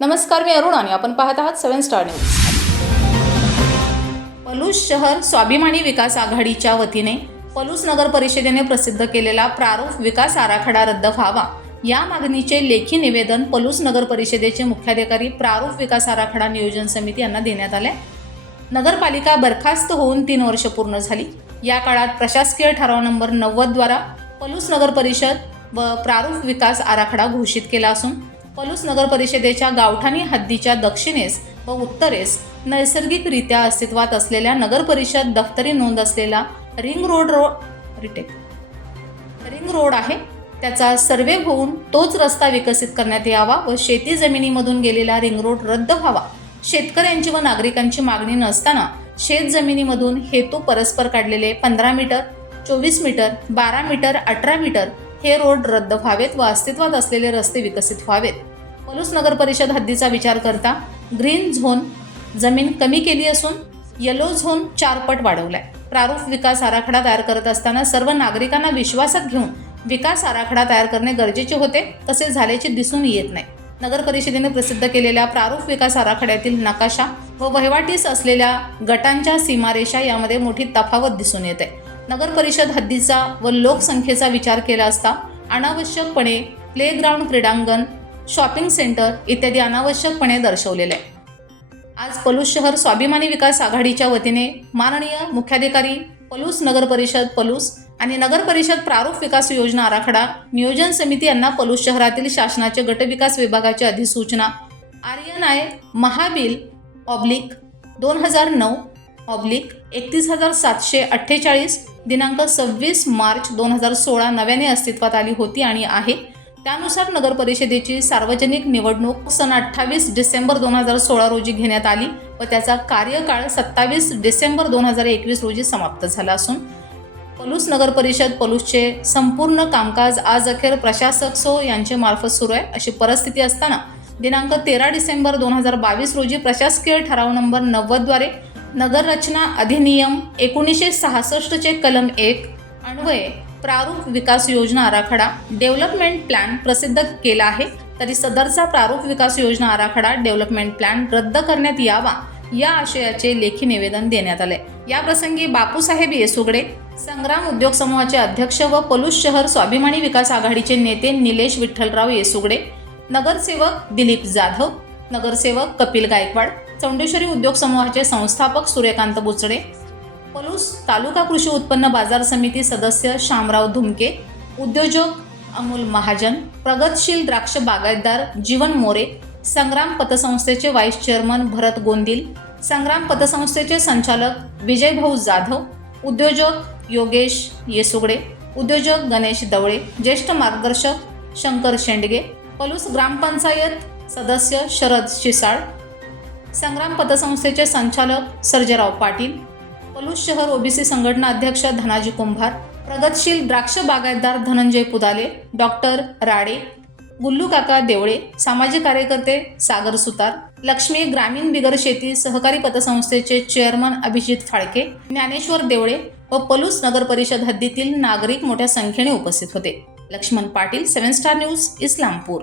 नमस्कार मी अरुण आणि आपण पाहत आहात सेवन स्टार न्यूज. पलूस शहर स्वाभिमानी विकास आघाडीच्या वतीने पलूस नगर परिषदेने प्रसिद्ध केलेला प्रारूप विकास आराखडा रद्द व्हावा. या मागणीचे लेखी निवेदन पलूस नगर परिषदेचे मुख्याधिकारी प्रारूप विकास आराखडा नियोजन समिती यांना देण्यात आले. नगरपालिका बरखास्त होऊन तीन वर्ष पूर्ण झाली. या काळात प्रशासकीय ठराव नंबर नव्वदद्वारा पलूस नगर परिषद व प्रारूप विकास आराखडा घोषित केला असून पलूस नगर परिषदेच्या गावठाणी हद्दीच्या दक्षिणेस व उत्तरेस नैसर्गिकरित्या अस्तित्वात असलेल्या नगरपरिषद दफ्तरी नोंद असलेला रिंग रोड रो रिटेक. रिंग रोड आहे. त्याचा सर्वे होऊन तोच रस्ता विकसित करण्यात यावा व शेती जमिनीमधून गेलेला रिंग रोड रद्द व्हावा. शेतकऱ्यांची व नागरिकांची मागणी नसताना शेत जमिनीमधून हेतू परस्पर काढलेले पंधरा मीटर चोवीस मीटर बारा मीटर अठरा मीटर हे रोड रद्द व्हावेत व अस्तित्वात असलेले रस्ते विकसित व्हावेत. पलूस नगर परिषद हद्दीचा विचार करता ग्रीन झोन जमीन कमी केली असून येलो झोन चारपट वाढवलाय. प्रारूप विकास आराखडा तयार करत असताना सर्व नागरिकांना विश्वासात घेऊन विकास आराखडा तयार करणे गरजेचे होते तसे झाल्याचे दिसून येत नाही. नगर परिषदेने प्रसिद्ध केलेल्या प्रारूप विकास आराखड्यातील नकाशा व वहिवाटीस असलेल्या गटांच्या सीमारेषा यामध्ये मोठी तफावत दिसून येते. नगर परिषद हद्दीचा व लोकसंख्येचा विचार केला असता अनावश्यकपणे प्लेग्राऊंड क्रीडांगण शॉपिंग सेंटर इत्यादी अनावश्यकपणे दर्शवलेले आहे. आज पलूस शहर स्वाभिमानी विकास आघाडीच्या वतीने माननीय मुख्याधिकारी पलूस नगर परिषद पलूस आणि नगर परिषद प्रारूप विकास योजना आराखडा नियोजन समिती यांना पलूस शहरातील शासनाचे गटविकास विभागाची अधिसूचना आर्यन आय महाबिल ऑब्लिक दोन हजार नऊ ऑब्लिक एकतीस हजार सातशे अठ्ठेचाळीस दिनांक सव्वीस मार्च दोन हजार सोळा नव्याने अस्तित्वात आली होती आणि आहे. त्यानुसार नगर परिषदेची सार्वजनिक निवडणूक सन अठ्ठावीस डिसेंबर दोन हजार सोळा रोजी घेण्यात आली व त्याचा कार्यकाळ सत्तावीस डिसेंबर दोन हजार एकवीस रोजी समाप्त झाला असून पलूस नगर परिषद पलूसचे संपूर्ण कामकाज आज अखेर प्रशासक सो यांचे मार्फत सुरू आहे. अशी परिस्थिती असताना दिनांक तेरा डिसेंबर दोन हजार बावीस रोजी प्रशासकीय ठराव नंबर नव्वदद्वारे नगररचना अधिनियम एकोणीसशे सहासष्टचे कलम एक अन्वये प्रारूप विकास योजना आराखडा डेव्हलपमेंट प्लॅन प्रसिद्ध केला आहे तरी सदरचा प्रारूप विकास योजना आराखडा डेव्हलपमेंट प्लॅन रद्द करण्यात यावा या आशयाचे लेखी निवेदन देण्यात आले. या प्रसंगी बापूसाहेब येसुगडे संग्राम उद्योग समूहाचे अध्यक्ष व पलूस शहर स्वाभिमानी विकास आघाडीचे नेते निलेश विठ्ठलराव येसुगडे नगरसेवक दिलीप जाधव नगरसेवक कपिल गायकवाड चौंडेश्वरी उद्योग समूहाचे संस्थापक सूर्यकांत बुचडे पलूस तालुका कृषी उत्पन्न बाजार समिती सदस्य शामराव धुमके उद्योजक अमोल महाजन प्रगतशील द्राक्ष बागायतदार जीवन मोरे संग्राम पतसंस्थेचे व्हाईस चेअरमन भरत गोंदिल संग्राम पतसंस्थेचे संचालक विजयभाऊ जाधव उद्योजक योगेश येसुगडे उद्योजक गणेश दवळे ज्येष्ठ मार्गदर्शक शंकर शेंडगे पलूस ग्रामपंचायत सदस्य शरद शिसाळ संग्राम पतसंस्थेचे संचालक सर्जेराव पाटील पलूस शहर ओबीसी संघटना अध्यक्ष धनाजी कुंभार प्रगतशील द्राक्ष बागायतदार धनंजय पुदाले डॉक्टर राडे गुल्लू काका देवळे सामाजिक कार्यकर्ते सागर सुतार लक्ष्मी ग्रामीण बिगर शेती सहकारी पतसंस्थेचे चेअरमन अभिजित फाळके ज्ञानेश्वर देवळे व पलूस नगर परिषद हद्दीतील नागरिक मोठ्या संख्येने उपस्थित होते. Laxman Patil seven star news Islampur.